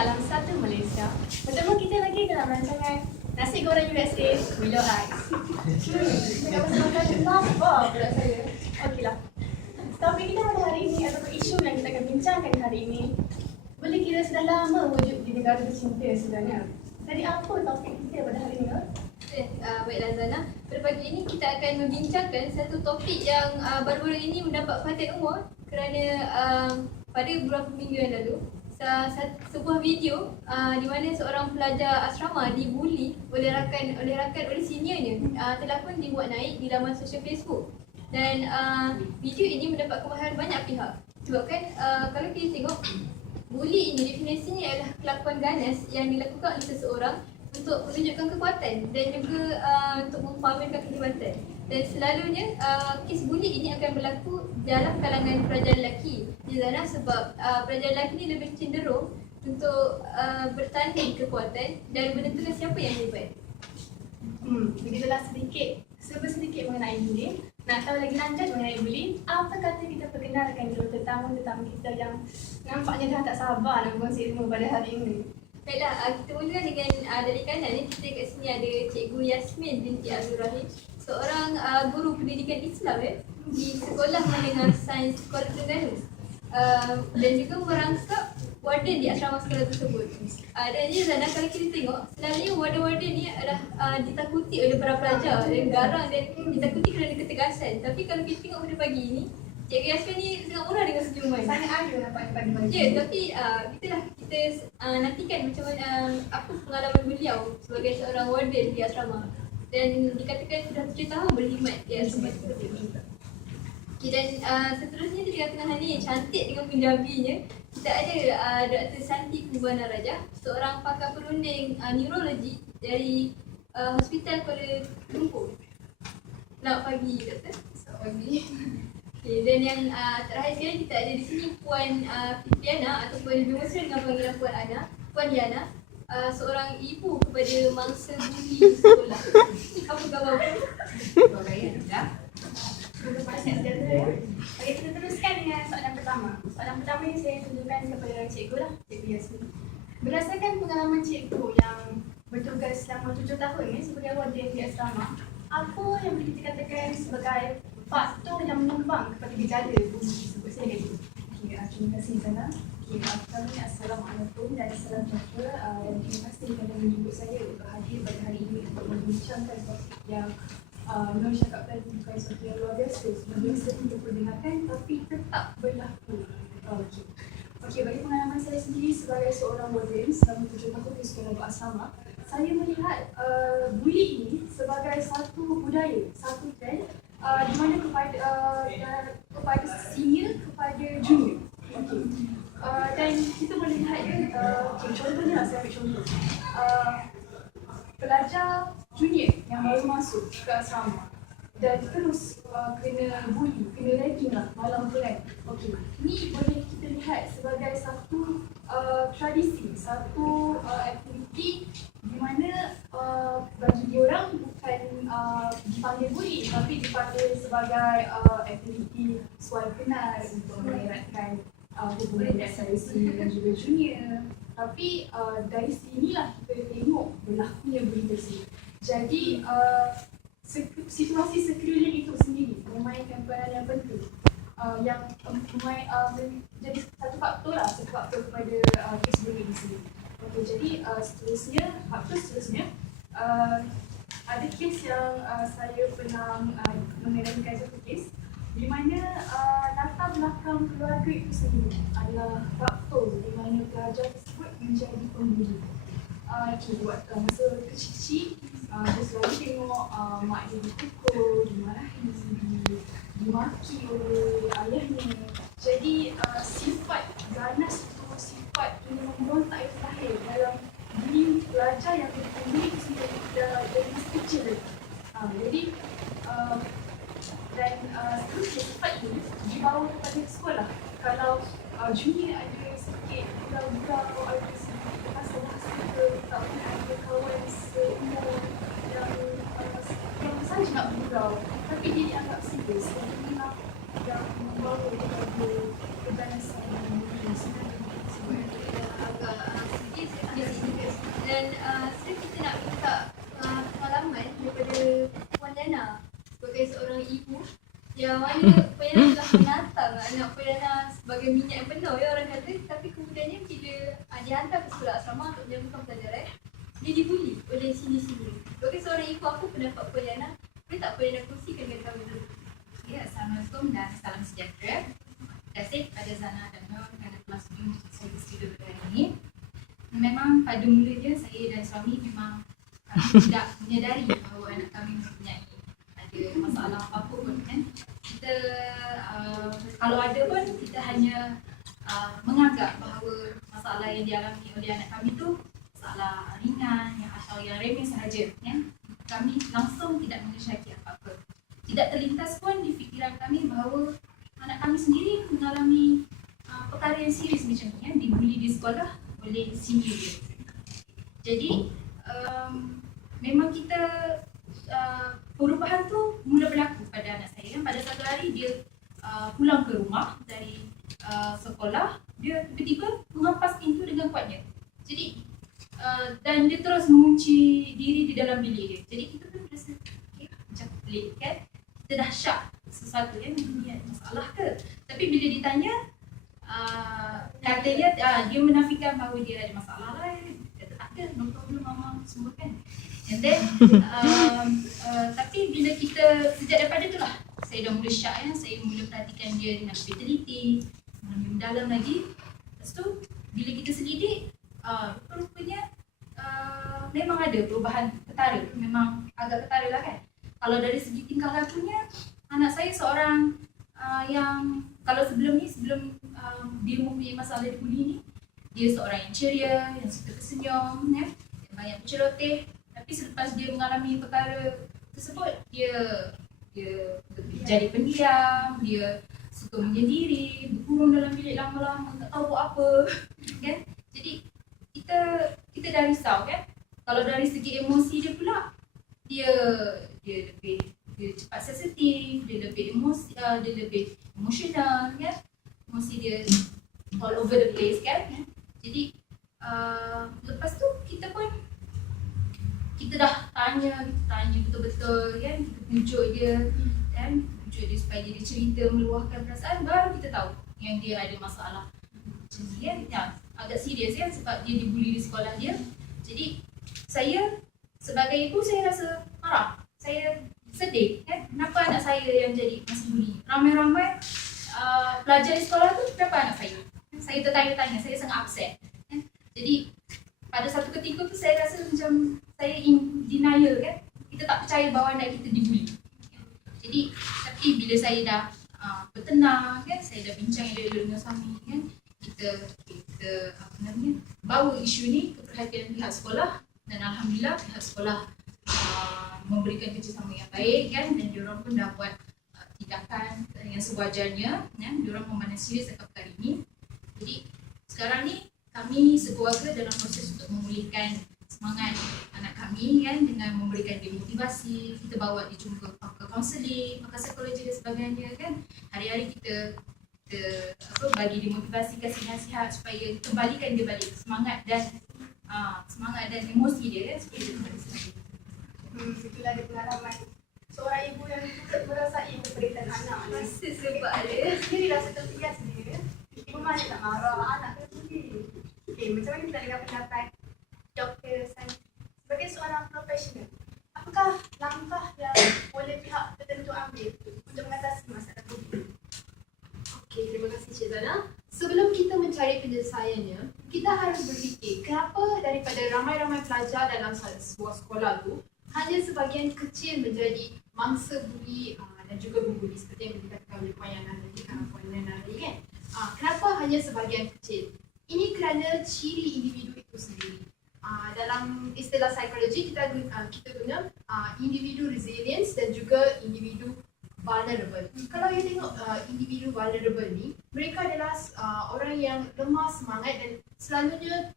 Salam satu Malaysia. Bertemu kita lagi dalam rancangan Nasi Goreng USA Willow Eyes. Cakap pasal makanan lapar pula saya. Okeylah. Topik kita pada hari ini ataupun isu yang kita akan bincangkan hari ini boleh kira sudah lama wujud di negara tercinta sebenarnya. Jadi apa topik kita pada hari ini? Baiklah Zana, pada pagi ini kita akan membincangkan satu topik yang baru-baru ini mendapat perhatian umum kerana pada beberapa minggu yang lalu sebuah video di mana seorang pelajar asrama dibuli oleh seniornya telah pun dibuat naik di laman sosial Facebook. Dan video ini mendapat kemahiran banyak pihak. Sebabkan kalau kita tengok, buli ini definisinya adalah kelakuan ganas yang dilakukan oleh seseorang untuk menunjukkan kekuatan dan juga untuk memfahamkan kehebatan. Dan selalunya kes buli ini akan berlaku dalam kalangan pelajar lelaki di sana sebab pelajar lelaki ini lebih cenderung untuk bertanding kekuatan dan menentukan siapa yang hebat. Begitulah sedikit mengenai buli. Nak tahu lagi lanjut mengenai buli, apa kata kita perkenalkan dulu tetamu-tetamu kita yang nampaknya dah tak sabar nak berkongsi ilmu pada hari ini. Baiklah, kita mulakan dengan dari kanan ni. Kita kat sini ada Cikgu Yasmin binti Abdul Rahim, seorang guru pendidikan Islam di Sekolah Menengah Sains Kuala Terengganu, dan juga merangkap warden di asrama sekolah tersebut. Dan ni Zana, kalau kita tengok, selalunya warden-warden ni adalah ditakuti oleh para pelajar dan garang dan ditakuti kerana ketegasan. Tapi kalau kita tengok pada pagi ni, Cikgu Yasmin ni sangat murah dengan senyuman. Sangat adil nampak pagi-pagi. Ya, tapi kita nantikan macam mana apa pengalaman beliau sebagai seorang warden di asrama. Dan dikatakan sudah 7 tahun berkhidmat di asrama tersebut. Okay, dan seterusnya di tengah-tengah ni, cantik dengan Punjabinya, kita ada Dr. Santi Kumbana Raja, seorang pakar perunding neurologi dari Hospital Kuala Lumpur. Selamat pagi, Doktor. Selamat pagi. Okay, dan yang terakhir sekali kita ada di sini Puan Fifiana ataupun lebih mesra dengan panggilan Puan Ana, Puan Yana, seorang ibu kepada mangsa buli sekolah. Apa khabar Puan? Baik, dah. Semoga pada sihat sejahtera ya. Okey, kita teruskan dengan soalan pertama. Soalan pertama ni saya tunjukkan kepada cikgu lah, Cikgu Yasmin. Berdasarkan pengalaman cikgu yang bertugas selama 7 tahun sebagai warden di asrama, apa yang boleh kita katakan sebagai faktor yang menyumbang kepada gejala buli tersebut? Saya cikgu. Okay, terima kasih Zana. Okay, pertama Assalamualaikum dan salam sejahtera, dan terima kasih kerana menjemput saya untuk hadir pada hari ini untuk membincangkan topik yang Nur cakapkan bukan sesuatu yang luar biasa, sebenarnya sering diperdengarkan tapi tetap berlaku. Okey, bagi pengalaman saya sendiri sebagai seorang warden selama 7 tahun di sekolah berasrama, saya melihat buli ini sebagai satu budaya, satu trend di mana kepada senior, kepada junior. Okey. Dan kita boleh lihat contohnya lah, saya ambil contoh. Pelajar junior yang baru masuk ke asrama dan terus kena bully, kena ragging lah malam tu kan. Okey, ni boleh kita lihat sebagai satu tradisi, satu aktiviti di mana bagi diorang bukan dipanggil bully tapi dipanggil sebagai aktiviti suara kenal untuk mengeratkan hubungan antara senior dan juga junior. Tapi dari sinilah kita tengok berlakunya bully tersebut. Jadi situasi sekeliling itu sendiri memainkan peranan yang penting yang menjadi satu faktor kepada kes bully ini sendiri. Okey, jadi faktor seterusnya ada kes yang saya pernah mengenalikan satu kes di mana latar belakang keluarga itu sendiri adalah faktor di mana pelajar tersebut menjadi pembuli. Buat masa kecil-kecil, dia selalu tengok mak dia dipukul, dimarahi, dimaki oleh ayahnya. Jadi sifat ganas itu, sifat ingin memberontak itu lahir dalam diri pelajar yang dipembuli itu sendiri dari masa kecil. Jadi dan seterusnya sifat ini dibawa kepada sekolah. Kalau junior ada sikit gurau-gurau, ada sikit bahasa-bahasa ke, tak pernah ada kawan seumur yang saja nak bergurau tapi dia dianggap serius. Jadi inilah yang membawa kepada keganasan yang mungkin sebenarnya agak sedih Dan sebenarnya kita nak minta pengalaman daripada Puan Yana sebagai seorang ibu yang mana Puan Yana telah menatang anak Puan Yana sebagai minyak yang penuh ya orang kata, tapi kemudiannya bila dihantar ke sekolah asrama untuk menyambungkan pelajaran, dia dibuli oleh sini-sini. Sebagai seorang ibu, apa pendapat Puan Yana? Boleh tak Puan Yana kongsikan dengan kami dulu? Ya, Assalamualaikum dan salam sejahtera. Terima kasih kepada Zana dan Nur kerana telah sudi saya di studio pada hari ini. Memang pada mulanya saya dan suami memang tidak menyadari bahawa anak kami mempunyai ada masalah apa pun kan. Kita kalau ada pun kita hanya menganggap bahawa masalah yang dialami oleh anak kami tu masalah ringan yang atau yang remeh sahaja kan. Kami langsung tidak mengesyaki apa-apa. Tidak terlintas pun di fikiran kami bahawa anak kami sendiri mengalami perkara yang serius macam ni, dibuli di sekolah oleh senior dia. Jadi memang kita perubahan tu mula berlaku pada anak saya kan. Pada satu hari dia pulang ke rumah dari sekolah, dia tiba-tiba mengampas pintu dengan kuatnya. Jadi dan dia terus mengunci diri di dalam bilik dia. Jadi kita pun rasa macam pelik kan. Kita dah syak sesuatu kan, ini ada masalah ke? Tapi bila ditanya, katanya dia menafikan bahawa dia ada masalah lah. Kata tak ada, no problem mama semua kan. And then, tapi bila kita, sejak daripada tu lah, saya dah mula syak ya, saya mula perhatikan dia dengan lebih teliti, lebih mendalam lagi. Lepas tu, bila kita selidik, rupanya memang ada perubahan ketara, memang agak ketara lah kan. Kalau dari segi tingkah lakunya, anak saya seorang yang kalau sebelum dia mempunyai masalah dibuli ni, dia seorang yang ceria, yang suka tersenyum, yang banyak berceloteh. Tapi selepas dia mengalami perkara tersebut, dia jadi pendiam, dia suka menyendiri, berkurung dalam bilik lama-lama, tak tahu buat apa, kan? Jadi kita dah risau kan. Kalau dari segi emosi dia pula, dia cepat sensitif, dia lebih emosional kan. Emosi dia all over the place kan. Jadi lepas tu kita dah tanya betul-betul kan, kita pujuk dia kan, pujuk dia supaya dia cerita, meluahkan perasaan, baru kita tahu yang dia ada masalah macam ni kan. Ya, agak serius kan sebab dia dibuli di sekolah dia. Jadi saya sebagai ibu, saya rasa marah, saya sedih kan, kenapa anak saya yang jadi masih buli. Ramai-ramai pelajar di sekolah tu, kenapa anak saya? Saya tertanya-tanya, saya sangat upset kan. Jadi pada satu ketika tu saya rasa macam saya in denial kan, kita tak percaya bahawa anak kita dibuli. Jadi tapi bila saya dah bertenang kan, saya dah bincang dengan suami kan, kita bawa isu ni ke perhatian pihak sekolah. Dan alhamdulillah pihak sekolah memberikan kerjasama yang baik kan, dan diorang pun dah buat tindakan yang sewajarnya kan, diorang memandang serius akan perkara ini. Jadi sekarang ni kami sekeluarga dalam proses untuk memulihkan semangat anak kami kan, dengan memberikan dia motivasi. Kita bawa dia jumpa pakar kaunseling, pakar psikologi dan sebagainya kan. Hari-hari kita bagi dia motivasi, kasih nasihat supaya kembalikan dia balik semangat dan emosi dia supaya dia kembali stabil. Itulah dia pengalaman seorang ibu yang ikut merasai penderitaan anak. Rasa sebab ada. Dia sendiri rasa tertigas dia. Ibu mana tak marah, anak dia sendiri. Okay, macam mana kita dengar pendapat Dr. Sani sebagai seorang profesional? Apakah langkah yang boleh pihak tertentu ambil untuk mengatasi masalah bullying? Okey, terima kasih Cik Zana. Sebelum kita mencari penyelesaiannya, kita harus berfikir kenapa daripada ramai-ramai pelajar dalam sebuah sekolah tu, hanya sebahagian kecil menjadi mangsa buli dan juga membuli seperti yang dikatakan oleh Puan Yana tadi, Puan Yana tadi kan. Kenapa hanya sebahagian kecil? Ini kerana ciri individu itu sendiri. Dalam istilah psikologi kita guna individu resilience dan juga individu vulnerable. Kalau you tengok individu vulnerable ni, mereka adalah orang yang lemah semangat dan selalunya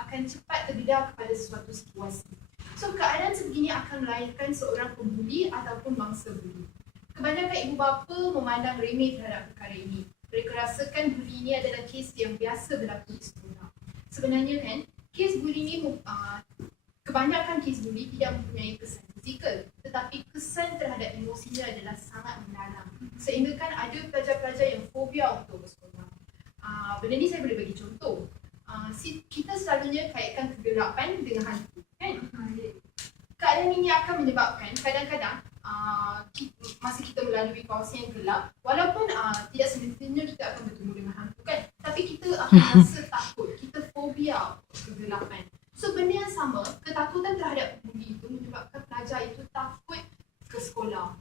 akan cepat terdedah kepada sesuatu situasi. So keadaan sebegini akan melahirkan seorang pembuli ataupun mangsa buli. Kebanyakan ibu bapa memandang remeh terhadap perkara ini. Mereka rasakan buli ini adalah kes yang biasa berlaku di sekolah. Sebenarnya kan, kes buli ini kebanyakan kes buli tidak mempunyai kesan fizikal, tetapi kesan terhadap emosinya adalah sangat mendalam. Sehingga kan ada pelajar-pelajar yang fobia untuk bersekolah. Benda ni saya boleh bagi contoh. Kita selalunya kaitkan kegelapan dengan hantu, kan? Keadaan ini akan menyebabkan kadang-kadang masa kita melalui kawasan yang gelap, walaupun tidak semestinya kita akan bertemu dengan hantu, kan? Tapi kita akan rasa takut, kita fobia kegelapan. So benda yang sama, ketakutan terhadap pembuli itu menyebabkan pelajar itu takut ke sekolah.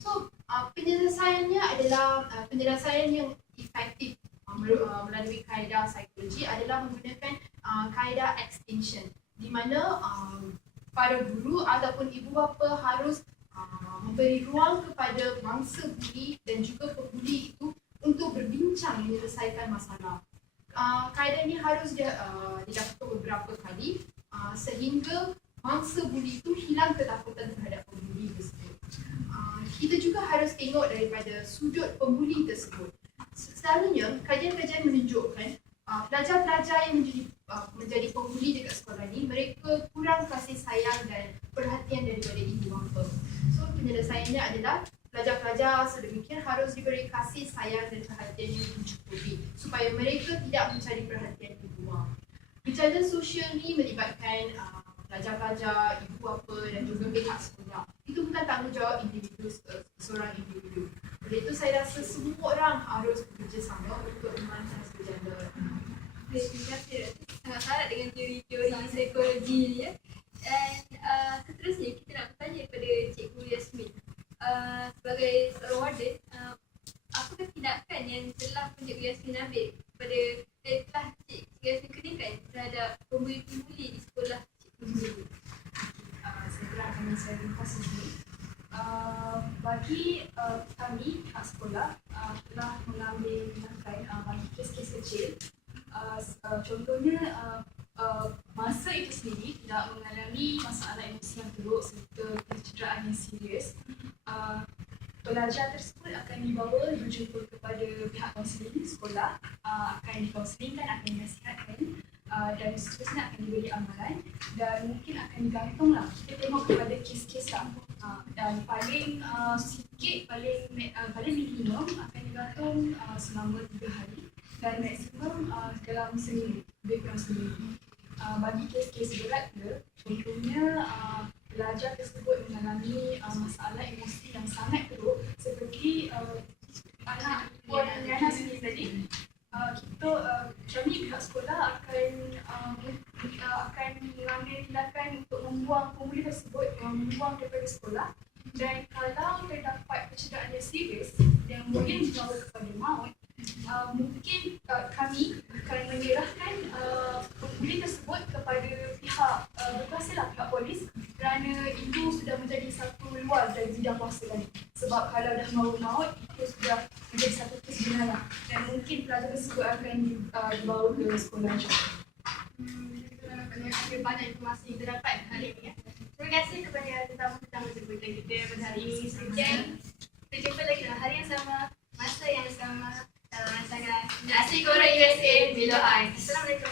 So penyelesaiannya adalah penyelesaian yang efektif melalui kaedah psikologi adalah menggunakan kaedah extinction, di mana para guru ataupun ibu bapa harus memberi ruang kepada mangsa buli dan juga pembuli itu untuk berbincang menyelesaikan masalah. Kaedah ini harus dilakukan beberapa kali sehingga mangsa buli itu hilang ketakutan terhadap pembuli tersebut. Kita juga harus tengok daripada sudut pembuli tersebut. Selalunya kajian-kajian menunjukkan pelajar-pelajar yang menjadi pembuli dekat sekolah ni, mereka kurang kasih sayang dan perhatian daripada ibu bapa. So penyelesaiannya adalah pelajar-pelajar sedemikian harus diberi kasih sayang dan perhatian yang mencukupi supaya mereka tidak mencari perhatian di luar. Gejala sosial ni melibatkan pelajar-pelajar, ibu bapa dan juga pihak sekolah. Itu bukan tanggungjawab individu, seorang individu. Oleh itu saya rasa semua orang harus bekerjasama untuk merancang gejala. Terima kasih. Sangat syarat dengan teori-teori psikologi ni ya. Dan seterusnya kita nak bertanya kepada Cikgu Yasmin. Sebagai seorang warden, apakah tindakan yang telah Cikgu Yasmin ambil pada telah Cikgu Yasmin kenakan terhadap pembuli-pembuli di sekolah Cikgu sendiri? Saya terangkan saya terima kasih sendiri. Bagi kami pihak sekolah telah mengambil tindakan bagi kes-kes kecil. Contohnya masa itu sendiri tidak mengalami masalah emosi yang teruk serta kecederaan yang serius. Pelajar tersebut akan dibawa berjumpa kepada pihak kaunseling sekolah, akan dikaunselingkan, akan dinasihatkan dan seterusnya akan diberi amalan dan mungkin akan digantunglah. Kita tengok kepada kes-kes lah. Dan paling sikit, paling minimum akan digantung selama 3 hari dan maksimum dalam seminggu, lebih kurang seminggu. Bagi kes-kes berat ke, contohnya pelajar tersebut mengalami masalah emosi yang sangat teruk seperti anak Puan Riana sendiri tadi, kami pihak sekolah akan mengambil tindakan untuk membuang pembuli tersebut, membuang daripada sekolah. Dan kalau terdapat kecederaan yang serius yang boleh membawa kepada maut, mungkin kami akan menyerahkan pembuli tersebut kepada pihak berkuasa, pihak polis, kerana itu sudah menjadi satu luar dari bidang kuasa kami. Sebab kalau dah mahu maut, itu sudah menjadi satu kes jenayah dan mungkin pelajar tersebut akan dibawa ke sekolah juga. Terima kasih banyak informasi yang kita dapat hari ini. Terima kasih kepada tetamu-tetamu jemputan kita pada hari ini. Dan kita jumpa lagi dalam hari yang sama, masa yang sama dalam rancangan Nasi Goreng USA Below Eye. Assalamualaikum.